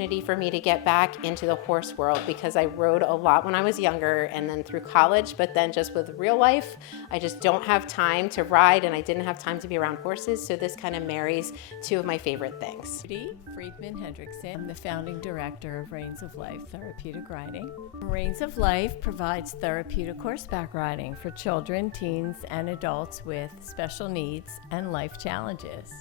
For me to get back into the horse world because I rode a lot when I was younger and then through college, but then just with real life, I just don't have time to ride and I didn't have time to be around horses, so this kind of marries two of my favorite things. Judy Friedman Hendrickson. I'm the founding director of Reins of Life Therapeutic Riding. Reins of Life provides therapeutic horseback riding for children, teens, and adults with special needs and life challenges.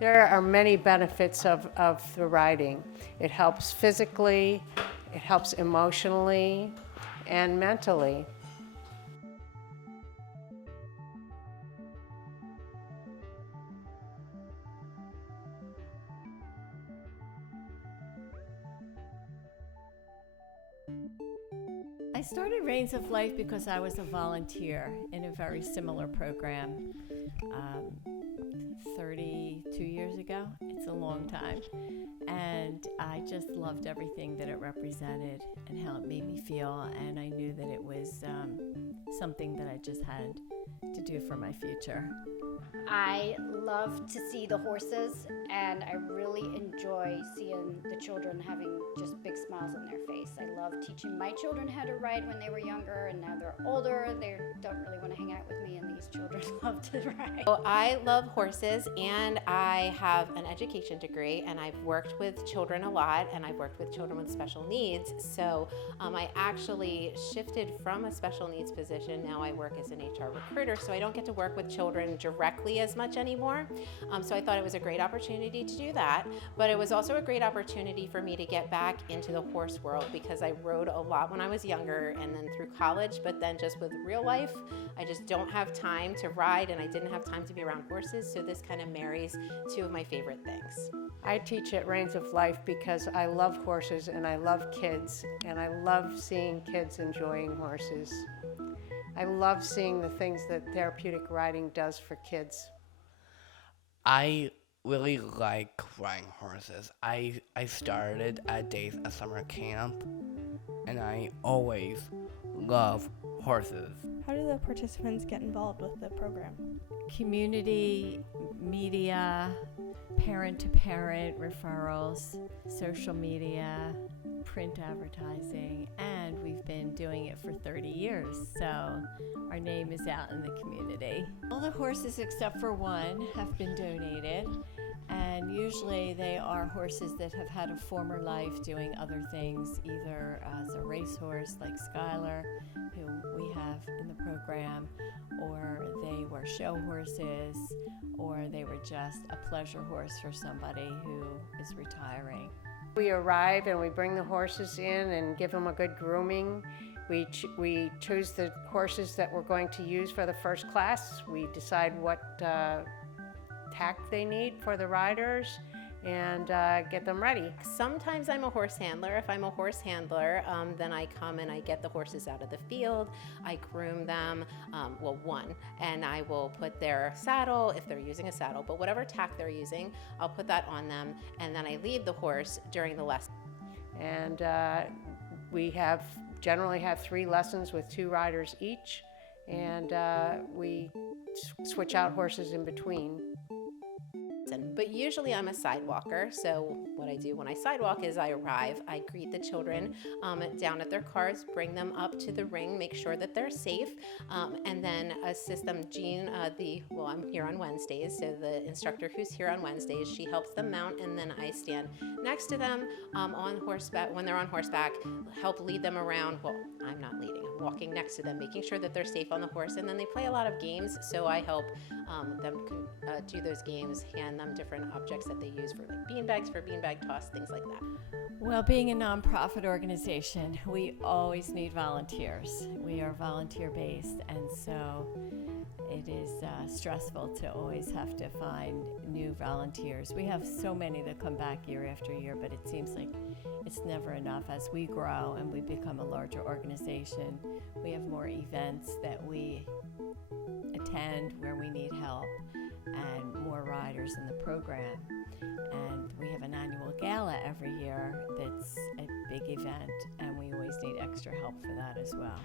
There are many benefits of the riding. It helps physically, it helps emotionally, and mentally. I started Reins of Life because I was a volunteer in a very similar program 32 years ago. It's a long time. And I just loved everything that it represented and how it made me feel. And I knew that it was something that I just had to do for my future. I love to see the horses, and I really enjoy seeing the children having just big smiles on their face. I love teaching my children how to ride when they were younger, and now they're older. They don't really want to hang out with me, and these children love to ride. So I love horses, and I have an education degree, and I've worked with children a lot, and I've worked with children with special needs. So I actually shifted from a special needs position. Now I work as an HR recruiter, so I don't get to work with children directly as much anymore. So I thought it was a great opportunity to do that, but it was also a great opportunity for me to get back into the horse world because I rode a lot when I was younger and then through college, but then just with real life, I just don't have time to ride and I didn't have time to be around horses, so this kind of marries two of my favorite things. I teach at Reins of Life because I love horses and I love kids, and I love seeing kids enjoying horses. I love seeing the things that therapeutic riding does for kids. I really like riding horses. I started at Days of Summer Camp, and I always love horses. How do the participants get involved with the program? Community, media, parent-to-parent referrals, social media, print advertising, and we've been doing it for 30 years, so our name is out in the community. All the horses except for one have been donated, and usually they are horses that have had a former life doing other things, either as a racehorse like Skylar, who we have in the program, or they were show horses, or they were just a pleasure horse for somebody who is retiring. We arrive and we bring the horses in and give them a good grooming. We choose the horses that we're going to use for the first class. We decide what tack they need for the riders and get them ready. Sometimes I'm a horse handler. If I'm a horse handler, then I come and I get the horses out of the field. I groom them, one, and I will put their saddle, if they're using a saddle, but whatever tack they're using, I'll put that on them, and then I lead the horse during the lesson. And we generally have 3 lessons with 2 riders each, and we switch out horses in between. But usually I'm a sidewalker, so what I do when I sidewalk is I arrive, I greet the children down at their cars, bring them up to the ring, make sure that they're safe, and then assist them. Jean, I'm here on Wednesdays, so the instructor who's here on Wednesdays, she helps them mount, and then I stand next to them on horseback. When they're on horseback, help lead them around. Well, I'm not leading, I'm walking next to them, making sure that they're safe on the horse, and then they play a lot of games, so I help them do those games, hand them different objects that they use for like beanbags, for beanbag toss, things like that. Well, being a nonprofit organization, we always need volunteers. We are volunteer-based, and so it is stressful to always have to find new volunteers. We have so many that come back year after year, but it seems like it's never enough. As we grow and we become a larger organization, we have more events that we attend where we need help and more riders in the program. And we have an annual gala every year that's a big event, and we always need extra help for that as well.